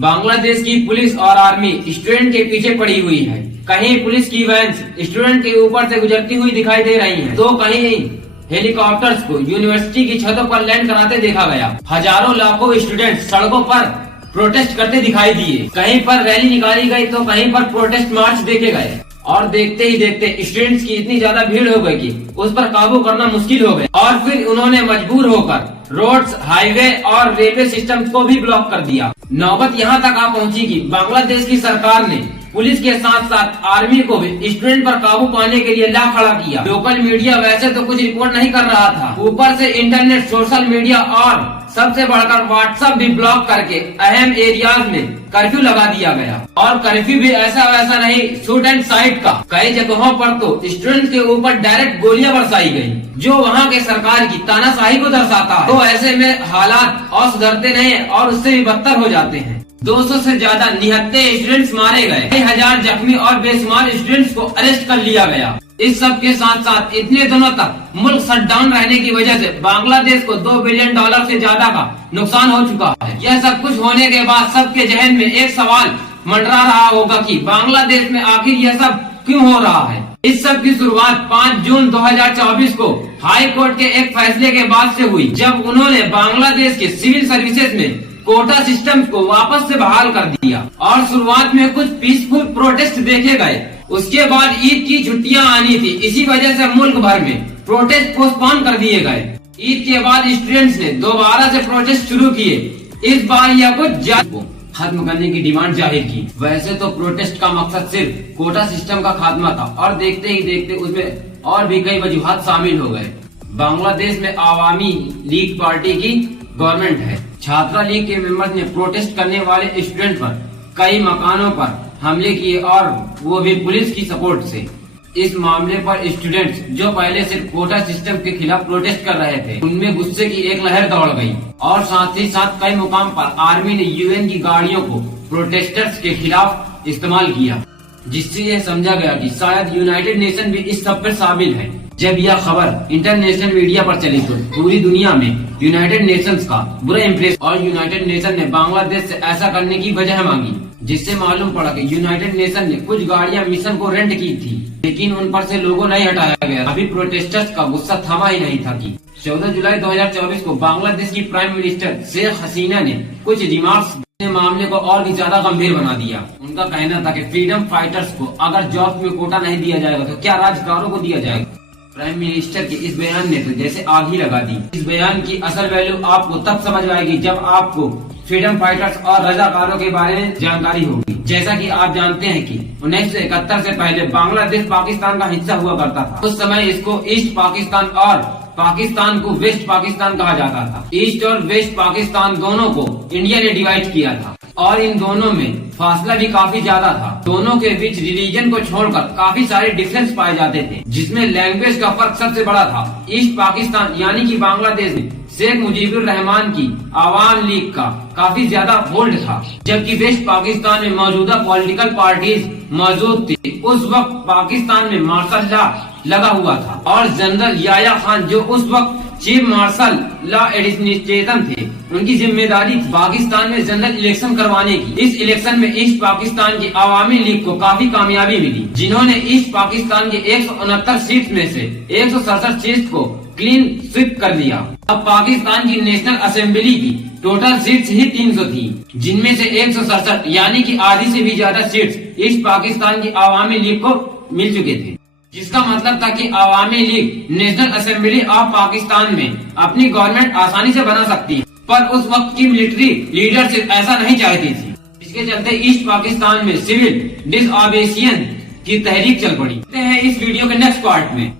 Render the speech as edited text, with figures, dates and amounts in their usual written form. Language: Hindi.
बांग्लादेश की पुलिस और आर्मी स्टूडेंट के पीछे पड़ी हुई है। कहीं पुलिस की वैन स्टूडेंट के ऊपर से गुजरती हुई दिखाई दे रही है, तो कहीं हेलीकॉप्टर्स को यूनिवर्सिटी की छतों पर लैंड कराते देखा गया। हजारों लाखों स्टूडेंट सड़कों पर प्रोटेस्ट करते दिखाई दिए। कहीं पर रैली निकाली गई तो कहीं पर प्रोटेस्ट मार्च देखे गए और देखते ही देखते स्टूडेंट्स की इतनी ज्यादा भीड़ हो गई कि उस पर काबू करना मुश्किल हो गया और फिर उन्होंने मजबूर होकर रोड्स, हाईवे और रेलवे सिस्टम को भी ब्लॉक कर दिया। नौबत यहाँ तक आ पहुँची कि बांग्लादेश की सरकार ने पुलिस के साथ साथ आर्मी को भी स्टूडेंट पर काबू पाने के लिए ला खड़ा किया। लोकल मीडिया वैसे तो कुछ रिपोर्ट नहीं कर रहा था, ऊपर से इंटरनेट, सोशल मीडिया और सबसे बढ़कर व्हाट्सएप भी ब्लॉक करके अहम एरियाज में कर्फ्यू लगा दिया गया। और कर्फ्यू भी ऐसा वैसा नहीं, शूट एंड साइट का। कई जगहों पर तो स्टूडेंट के ऊपर डायरेक्ट गोलियां बरसाई गयी, जो वहाँ के सरकार की तानाशाही को दर्शाता है। तो ऐसे में हालात और सुधरते नहीं और उससे भी बदतर हो जाते हैं। 200 से ज्यादा निहत्थे स्टूडेंट्स मारे गए, कई हजार जख्मी और बेशुमार स्टूडेंट्स को अरेस्ट कर लिया गया। इस सब के साथ साथ इतने दिनों तक मुल्क शटडाउन रहने की वजह से बांग्लादेश को $2 बिलियन से ज्यादा का नुकसान हो चुका है। यह सब कुछ होने के बाद सबके जहन में एक सवाल मंडरा रहा होगा कि बांग्लादेश में आखिर यह सब क्यों हो रहा है। इस सब की शुरुआत 5 जून 2024 को हाई कोर्ट के एक फैसले के बाद से हुई, जब उन्होंने बांग्लादेश के सिविल सर्विसेज में कोटा सिस्टम को वापस से बहाल कर दिया। और शुरुआत में कुछ पीसफुल प्रोटेस्ट देखे गए, उसके बाद ईद की छुट्टियां आनी थी, इसी वजह से मुल्क भर में प्रोटेस्ट पोस्टपोन कर दिए गए। ईद के बाद स्टूडेंट्स ने दोबारा से प्रोटेस्ट शुरू किए। इस बार यह कुछ खत्म करने की डिमांड जाहिर की। वैसे तो प्रोटेस्ट का मकसद सिर्फ कोटा सिस्टम का खात्मा था और देखते ही देखते उसमें और भी कई वजूहात शामिल हो गए। बांग्लादेश में आवामी लीग पार्टी की गवर्नमेंट है। छात्रा लीग के मेंबर्स ने प्रोटेस्ट करने वाले स्टूडेंट पर कई मकानों पर हमले किए और वो भी पुलिस की सपोर्ट से। इस मामले पर स्टूडेंट्स जो पहले सिर्फ कोटा सिस्टम के खिलाफ प्रोटेस्ट कर रहे थे, उनमें गुस्से की एक लहर दौड़ गई और साथ ही साथ कई मुकाम पर आर्मी ने यूएन की गाड़ियों को प्रोटेस्टर्स के खिलाफ इस्तेमाल किया, जिससे यह समझा गया कि शायद यूनाइटेड नेशन भी इस सब पर शामिल है। जब यह खबर इंटरनेशनल मीडिया पर चली तो पूरी दुनिया में यूनाइटेड नेशंस का बुरा इम्प्रेशन और यूनाइटेड नेशन ने बांग्लादेश से ऐसा करने की वजह मांगी, जिससे मालूम पड़ा कि यूनाइटेड नेशन ने कुछ गाड़ियां मिशन को रेंट की थी, लेकिन उन पर से लोगो नहीं हटाया गया। अभी प्रोटेस्टर्स का गुस्सा थमा ही नहीं था कि 14 जुलाई 2024 को बांग्लादेश की प्राइम मिनिस्टर शेख हसीना ने कुछ रिमार्क्स मामले को और भी ज्यादा गंभीर बना दिया। उनका कहना था कि फ्रीडम फाइटर्स को अगर जॉब में कोटा नहीं दिया जाएगा तो क्या राजगारों को दिया जाएगा। प्राइम मिनिस्टर के इस बयान ने तो जैसे आग ही लगा दी। इस बयान की असल वैल्यू आपको तब समझ आएगी जब आपको फ्रीडम फाइटर्स और रजाकारों के बारे में जानकारी होगी। जैसा कि आप जानते हैं कि 1971 से पहले बांग्लादेश पाकिस्तान का हिस्सा हुआ करता था। उस समय इसको ईस्ट पाकिस्तान और पाकिस्तान को वेस्ट पाकिस्तान कहा जाता था। ईस्ट और वेस्ट पाकिस्तान दोनों को इंडिया ने डिवाइड किया था और इन दोनों में फासला भी काफी ज्यादा था। दोनों के बीच रिलीजन को छोड़कर काफी सारे डिफरेंस पाए जाते थे, जिसमें लैंग्वेज का फर्क सबसे बड़ा था। ईस्ट पाकिस्तान यानी कि बांग्लादेश में शेख मुजीबुर रहमान की आवाम लीग का काफी ज्यादा होल्ड था, जबकि वेस्ट पाकिस्तान में मौजूदा पॉलिटिकल पार्टीज मौजूद थी। उस वक्त पाकिस्तान में मार्शल लॉ लगा हुआ था और जनरल याया खान जो उस वक्त चीफ मार्शल लॉ एडमिनिस्ट्रेटर थे, उनकी जिम्मेदारी थी पाकिस्तान में जनरल इलेक्शन करवाने की। इस इलेक्शन में ईस्ट पाकिस्तान की आवामी लीग को काफी कामयाबी मिली, जिन्होंने ईस्ट पाकिस्तान के 169 सीट में से 167 सीट को क्लीन स्वीप कर दिया। अब पाकिस्तान की नेशनल असेंबली की टोटल सीट्स ही 300 थी, जिनमें से 167 यानी कि आधी से भी ज्यादा सीट्स ईस्ट पाकिस्तान की आवामी लीग को मिल चुके थे, जिसका मतलब था कि Awami league national assembly of Pakistan में अपनी गवर्नमेंट आसानी से बना सकती है। पर उस वक्त की मिलिट्री लीडरशिप ऐसा नहीं चाहती थी, इसके चलते ईस्ट पाकिस्तान में सिविल डिसऑबेडियंस की तहरीक चल पड़ी। इस वीडियो के नेक्स्ट पार्ट में